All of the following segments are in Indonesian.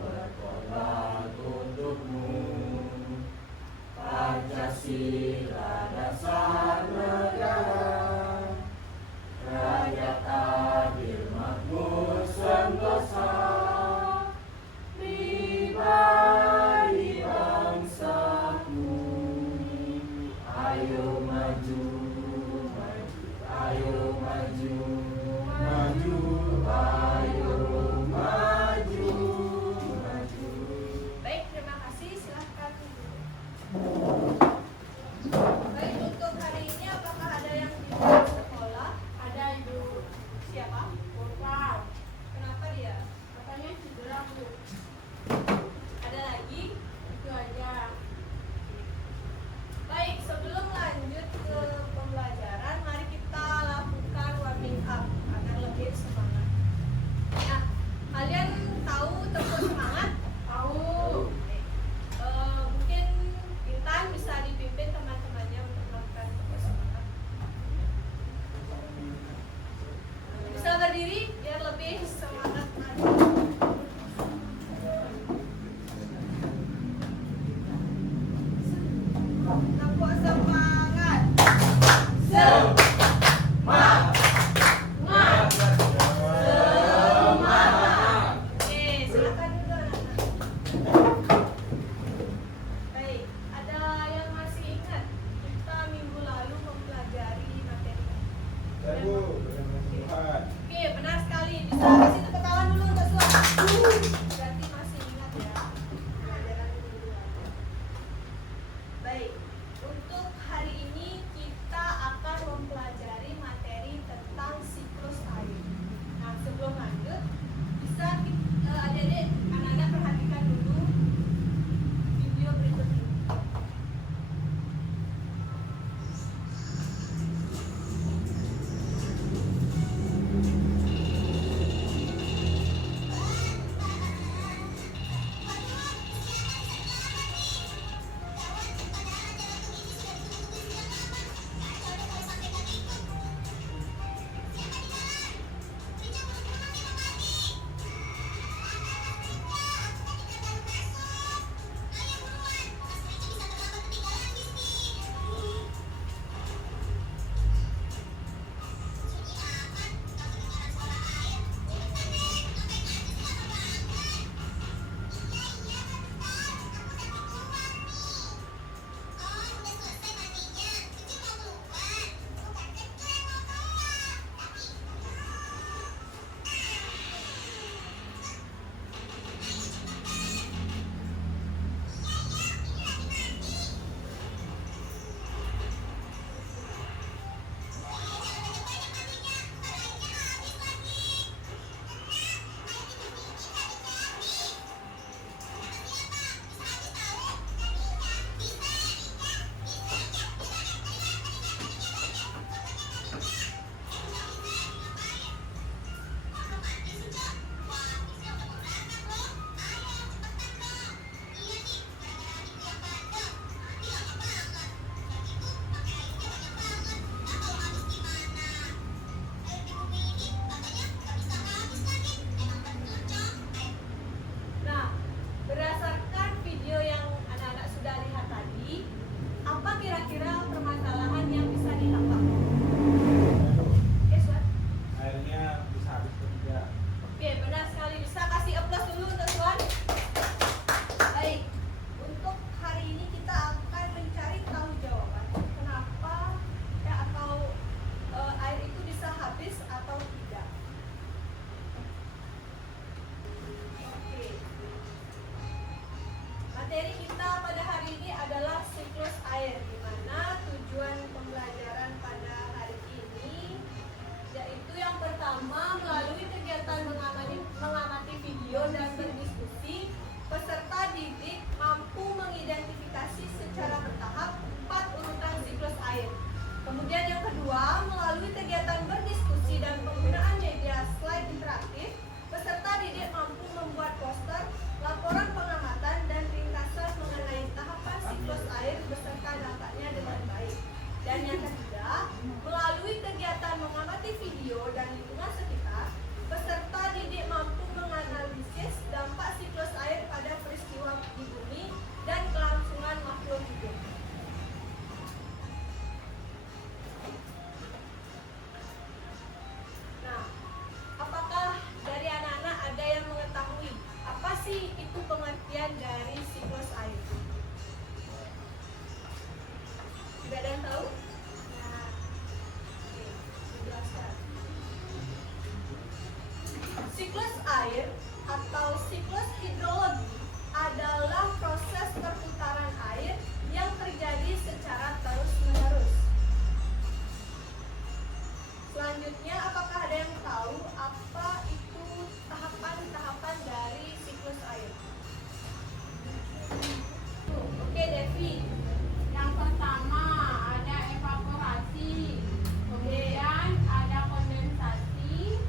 berkorban untukmu. Pancasila dasar negara, rakyat adil makmur sentosa, pribadi bangsaku. Ayo maju, maju, ayo maju, maju, ayo maju, maju. Baik, terima kasih. Silahkan. bagian dari siklus air? Tidak ada yang tahu? Nah, oke, dijelaskan. Siklus air atau siklus hidrologi adalah proses perputaran air yang terjadi secara terus-menerus. Selanjutnya, apakah ada yang tahu apa itu tahapan-tahapan dari siklus air? Oke, Devi. Yang pertama ada evaporasi, kemudian ada kondensasi,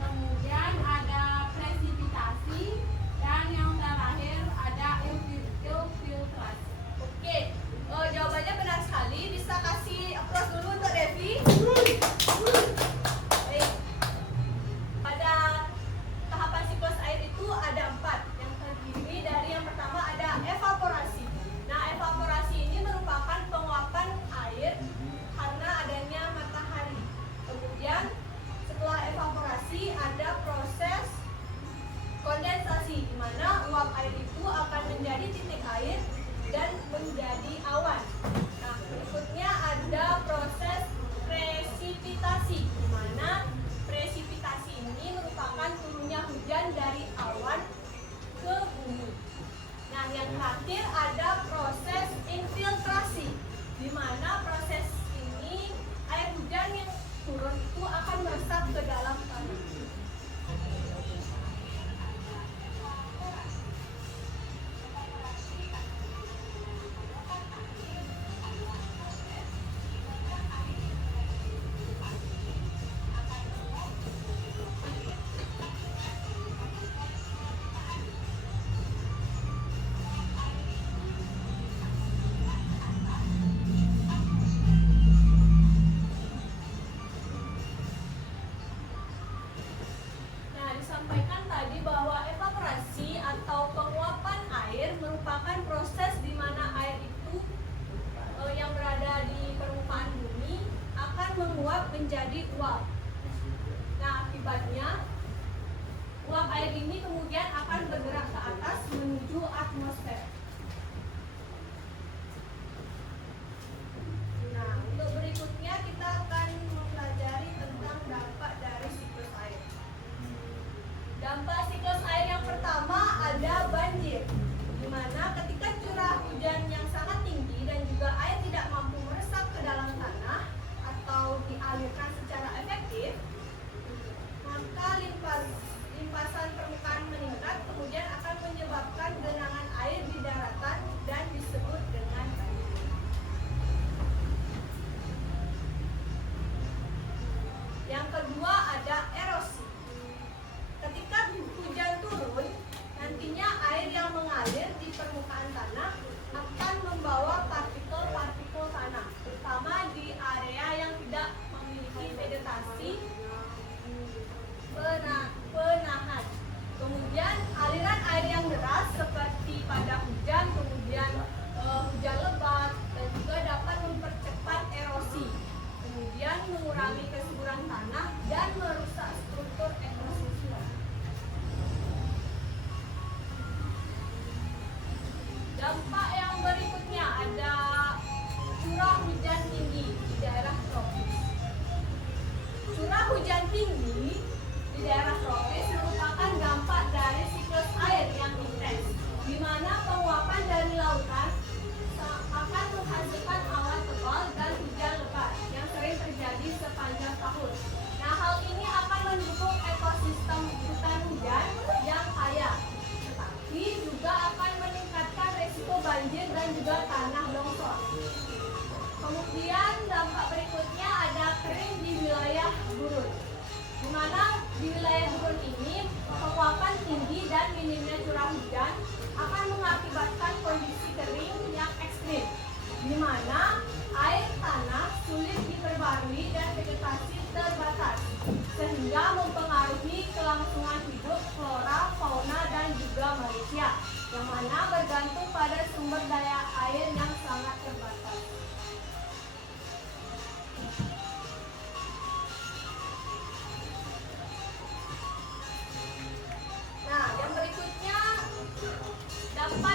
kemudian ada presipitasi, dan yang terakhir ada infiltrasi. Oke, jawabannya benar sekali. Bisa kasih aplaus dulu untuk Devi. Baik. Pada tahapan siklus air itu ada 4, yang terdiri dari yang pertama ada evaporasi. Nah, evaporasi ini merupakan penguapan air karena adanya matahari. Kemudian setelah evaporasi ada proses kondensasi, di mana uap air itu akan menjadi titik air dan menjadi awan. Nah, berikutnya ada proses presipitasi, di mana presipitasi ini merupakan turunnya hujan dari awan ke bumi. Nah, yang terakhir ada proses infiltrasi, di mana proses ini air hujan yang turun itu akan meresap ke dalam tanah. Nah, disampaikan tadi bahwa evaporasi atau penguapan air merupakan proses di mana air itu yang berada di permukaan bumi akan menguap menjadi uap. Nah, akibatnya uap air ini kemudian akan bergerak ke atas menuju atmosfer. Nah, untuk berikutnya kita akan mempelajari tentang dampak dari siklus air. Dampak siklus air yang pertama ada banjir, di mana ketika curah hujan yang sangat tinggi dan juga air tidak mampu meresap ke dalam tanah atau dialirkan secara efektif, maka limpasan permukaan meningkat, kemudian akan menyebabkan genangan air di daratan dan disebut dengan banjir. Yang kedua ada erosi. Ketika hujan turun, nantinya air yang mengalir di permukaan tanah akan membawa partikel-partikel tanah, terutama di area yang tidak memiliki vegetasi penahan. Kemudian aliran air yang deras seperti pada hujan, kemudian hujan lebat, dan juga dapat mempercepat erosi, kemudian mengurangi kesuburan tanah dan merusak struktur ekosistem. Dampak yang berikutnya ada curah hujan tinggi di daerah tropis. Curah hujan tinggi di daerah tropis merupakan dampak dari siklus air yang intens, di mana penguapan dari lautan akan menghasilkan awan tebal dan hujan lebat yang sering terjadi sepanjang tahun. Nah, hal ini akan mendukung ekosistem hutan hujan yang kaya, tetapi juga akan meningkatkan resiko banjir dan juga tanah longsor. Kemudian dampak berikutnya ada kering di wilayah gurun, di mana di wilayah gurun ini penguapan tinggi dan minimnya curah hujan akan mengakibatkan kondisi kering yang ekstrim, di mana air tanah sulit diperbarui dan vegetasi terbatas, sehingga mempengaruhi kelangsungan hidup flora, fauna, dan juga manusia, yang mana bergantung pada sumber daya air yang sangat terbatas. Nah, yang berikutnya dampak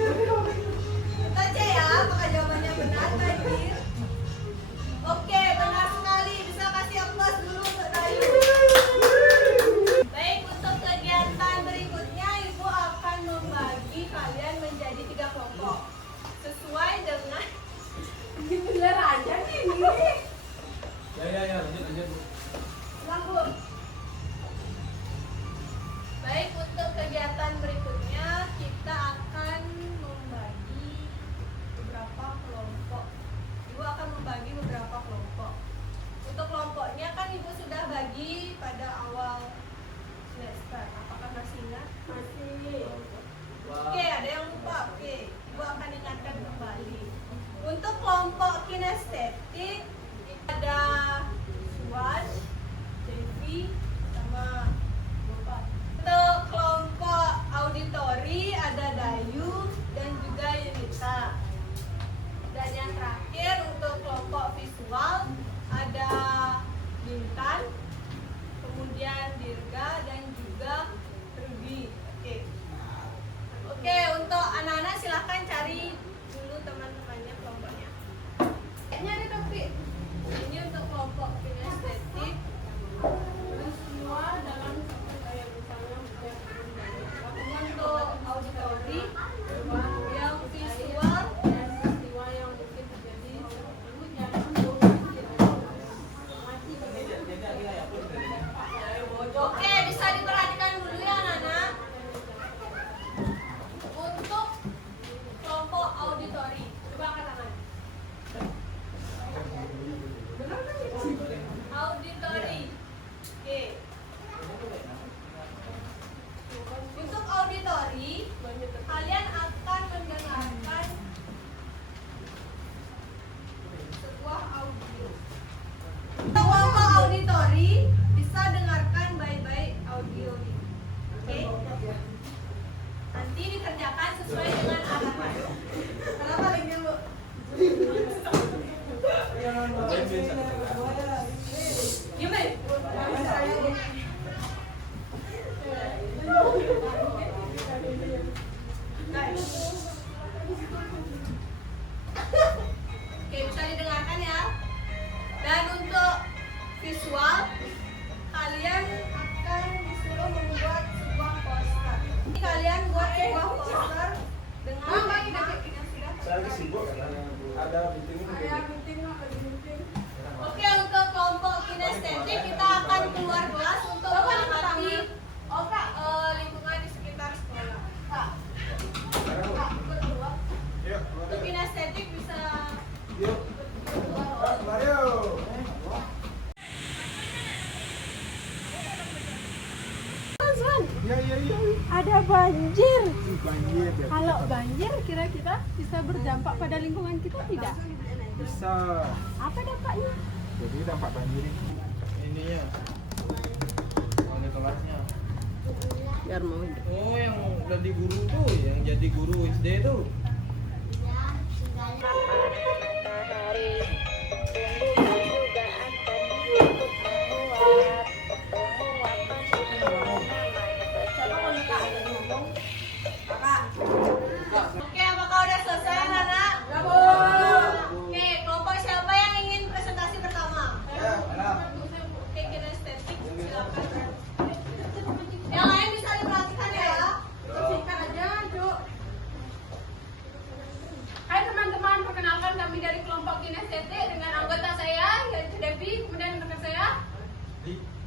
Kita cek ya, apakah jawabannya benar, banjir? Oke, benar sekali. Bisa kasih aplaus dulu untuk Dayu. Baik, untuk kegiatan berikutnya Ibu akan membagi kalian menjadi 3 kelompok sesuai dengan Ini bener aja nih ini. Ya, lanjut. Ulang, Bu. Baik, untuk kegiatan berikutnya kita akan membagi beberapa kelompok. Ibu akan membagi beberapa kelompok. Untuk kelompoknya kan Ibu sudah bagi pada awal semester. Apakah masih ingat? Masih. Oke, ada yang lupa. Oke, Ibu akan ingatkan kembali. Untuk kelompok kinestetik ada Suwan, Devi, sama Bapak. Untuk kelompok auditori ada Dayu dan juga Yunita. Dan yang terakhir untuk kelompok visual ada Bintan, kemudian Dirga dan juga Ruby. Oke, untuk anak-anak silahkan cari dulu teman-temannya kelompoknya. Nyari tapi ini untuk kelompok kinestetik. Terus semua dalam satu kayak misalnya Untuk auditori, yang visual, dan peristiwa yang mungkin terjadi seperti hujan, mati oke, bisa diperhatikan dulu ya anak-anak. Untuk kelompok auditori, coba angkat tangan. Auditori. Oke. Untuk auditori, kalian akan mendengarkan sebuah audio. Untuk kelompok auditori, bisa dengarkan baik-baik audio ini. Oke? Nanti dikerjakan sesuai dengan arahan. Kenapa linknya, Bu? Gimana? Oke, bisa didengarkan ya. Dan untuk visual, kalian akan disuruh membuat sebuah poster. Ini kalian buat sebuah poster dengan tema yang sudah Saya lagi sibuk karena ada meeting ini. Oke, untuk kelompok kinestetik kita akan keluar kelas untuk mengamati lingkungan di sekitar sekolah. Kak, berdua. Yuk, Untuk kinestetik bisa Yuk. Mario. Iya. ada banjir. Banjir ya. Kalau banjir kira-kira bisa berdampak pada lingkungan kita tidak? Bisa. Apa dampaknya? Jadi dampak banjir ini ya. Ada kelasnya. Biar mau Oh, yang jadi guru tuh, yang jadi guru SD tuh. Oke, apakah udah selesai anak-anak? Oke, kelompok siapa yang ingin presentasi pertama? Oke, kinestetik, silakan. Yang lain bisa diperhatikan ya. Singkat aja, Cuk. Hai teman-teman, perkenalkan kami dari kelompok kinestetik dengan anggota saya yaitu Devi, kemudian rekan saya.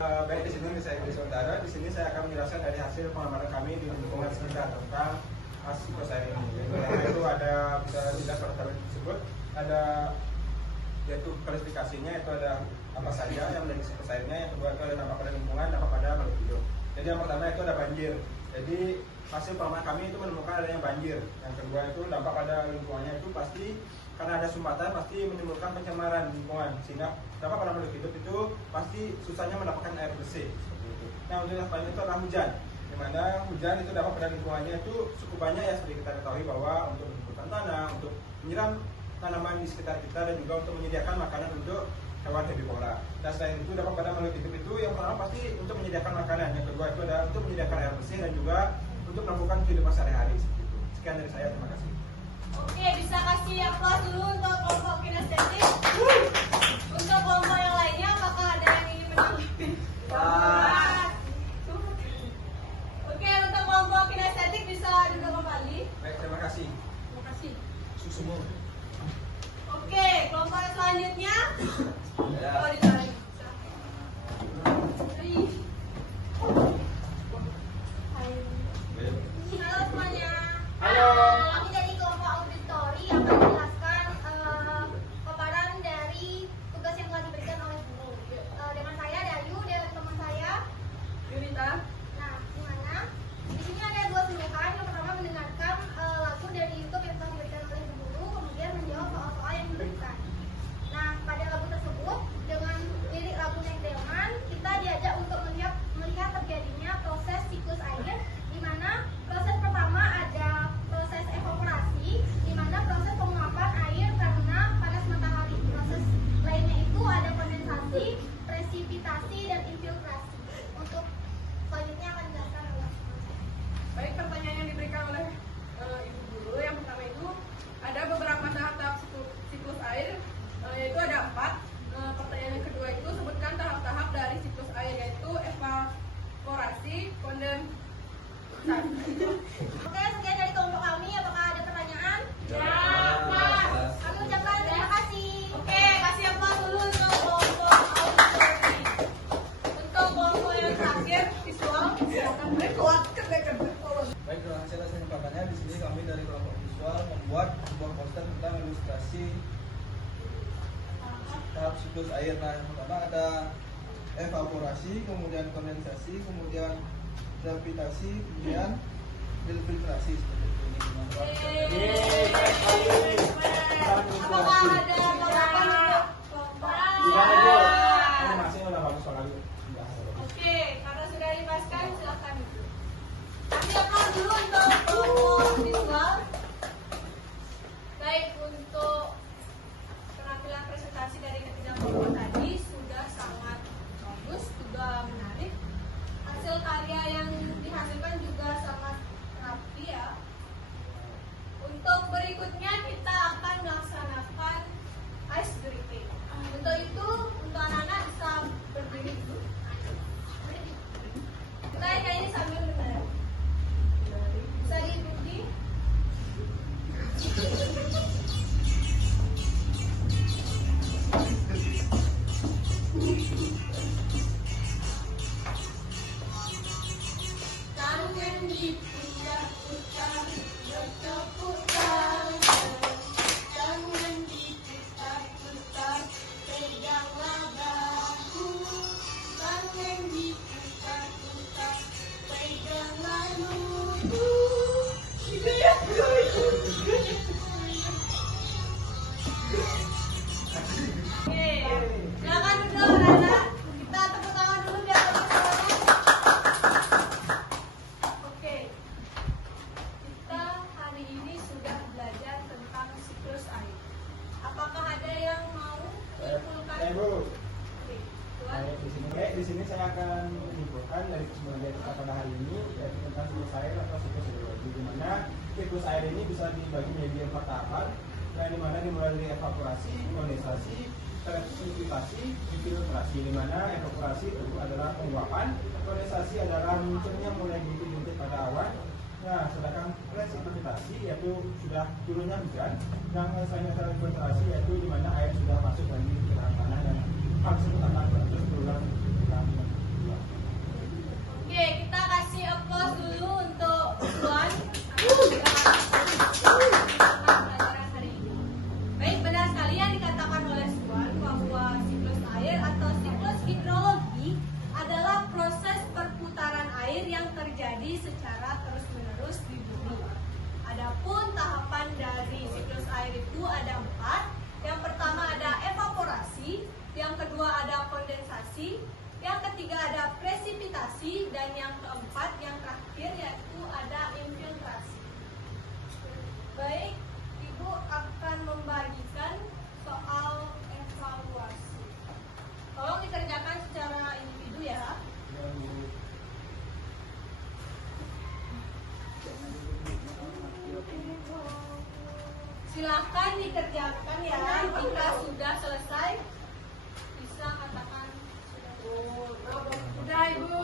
Baik, di sini saya Gede Saudara. Di sini saya akan menjelaskan dari hasil pengamatan kami di lingkungan sekitar tentang psikosains ini. Yang itu ada bisa dilihat pada tabel tersebut, ada yaitu klasifikasinya itu ada apa saja yang menjadi psikosainsnya, yang kedua itu ada dampak pada lingkungan, dampak pada makhluk hidup. Jadi yang pertama itu ada banjir. Jadi hasil pengamatan kami itu menemukan adanya banjir. Yang kedua itu dampak pada lingkungannya itu pasti karena ada sumbatan pasti menimbulkan pencemaran lingkungan, sehingga dampak pada makhluk hidup itu pasti susahnya mendapatkan air bersih seperti itu. Nah, untuk yang selanjutnya itu adalah hujan, di mana hujan itu dampak pada lingkungannya itu cukup banyak ya, seperti kita ketahui bahwa untuk menyebutkan tanah, untuk menyiram tanaman di sekitar kita, dan juga untuk menyediakan makanan untuk hewan herbivora. Dan selain itu dampak pada makhluk hidup itu yang pertama pasti untuk menyediakan makanan, yang kedua itu adalah untuk menyediakan air bersih dan juga untuk melakukan kehidupan sehari-hari seperti itu. Sekian dari dari saya. Terima kasih. Oke, bisa kasih aplaus dulu untuk kelompok kinestetik. Untuk kelompok yang lainnya, apakah ada yang ingin menanggapi? Oke, untuk kelompok kinestetik bisa duduk kembali. Baik, terima kasih. Terima kasih. Susumu. Oke, kelompok yang selanjutnya. Ya. Oh, ditarik. Halo semuanya. Halo. Kami dari kelompok auditori akan menjelaskan paparan dari tugas yang telah diberikan oleh guru. Dengan saya Dayu dan teman saya Yunita. Nah, gimana? Di sini ada dua pilihan. Yang pertama mendengarkan lagu dari YouTube yang telah diberikan oleh guru, kemudian menjawab soal-soal yang diberikan. Nah, pada lagu tersebut dengan lirik lagu Naik Delman, kita diajak untuk melihat terjadinya proses siklus air, di mana proses pertama ada proses evaporasi, di mana proses penguapan air karena panas matahari. Proses lainnya itu ada kondensasi, presipitasi, dan infiltrasi. Untuk selanjutnya akan dijelaskan oleh Baik, pertanyaan yang diberikan oleh Ibu Guru yang pertama itu ada beberapa tahap-tahap siklus air, yaitu ada 4. Pertanyaan yang kedua itu sebutkan tahap-tahap dari siklus air, yaitu evaporasi, kondensasi. Oke, sekian dari kelompok kami. Apakah ada pertanyaan? Ya. Kami ucapkan terima kasih. Oke, kasih aplaus dulu untuk kelompok auditori. Untuk kelompok yang terakhir, visual, silakan berkuatkan. Baik, hasil kesempatannya di sini kami dari kelompok visual membuat sebuah poster tentang ilustrasi tahap siklus air. Nah, yang pertama ada evaporasi, kemudian kondensasi, kemudian gravitasi, kemudian filtrasi seperti ini. Apakah ada tanggapan untuk kelompok? Gimana, Bu? Animasinya udah bagus sekali. Oke, karena sudah dibahaskan, silakan Ibu. Kasih aplaus dulu untuk kelompok visual. Baik, untuk penampilan presentasi dari ketiga kelompok tadi sudah sangat bagus, juga menarik. Hasil karya yang dihasilkan juga sangat rapi ya. Untuk berikutnya kita akan melaksanakan ice breaking. Untuk itu, untuk anak-anak bisa berdiri dulu. Kita nyanyi sambil menari. Bisa diikuti. Tangan diputar-putar, berputar. Tangan diputar-putar, peganglah bahu. Tangan diputar-putar, peganglah lutut. Oke, silakan duduk anak-anak. Kita tepuk tangan dulu biar teman-teman. Oke, kita hari ini sudah belajar tentang siklus air. Apakah ada yang mau menyimpulkan? Bu. Oke, Tuan. Di sini saya akan menyimpulkan dari kesemuanya kita pada hari ini, yaitu tentang siklus air atau siklus hidrologi, di mana siklus air ini bisa dibagi menjadi 4 tahapan, yang dimana dimulai dari evaporasi, kondensasi, presipitasi, infiltrasi. Di mana evaporasi itu adalah penguapan, kondensasi adalah munculnya mulai bintik-bintik pada awan. Nah, sedangkan presipitasi yaitu sudah turunnya hujan, dan selanjutnya infiltrasi yaitu di mana air sudah masuk lagi ke dalam tanah dan hal tersebut akan terus berulang. Oke, kita kasih applause dulu untuk Tuan. Pelajaran hari ini. Baik, benar sekali yang dikatakan oleh Tuan bahwa siklus air atau siklus hidrologi adalah proses perputaran air yang terjadi secara terus-menerus di bumi. Adapun tahapan dari siklus air itu ada 4. Yang pertama ada evaporasi, yang kedua ada kondensasi, yang ketiga ada presipitasi, dan yang keempat, yang terakhir yaitu ada infiltrasi. Baik, Ibu akan membagikan soal evaluasi. Tolong dikerjakan secara individu ya. Silahkan dikerjakan ya. Jika sudah selesai, bisa katakan sudah. Udah Ibu.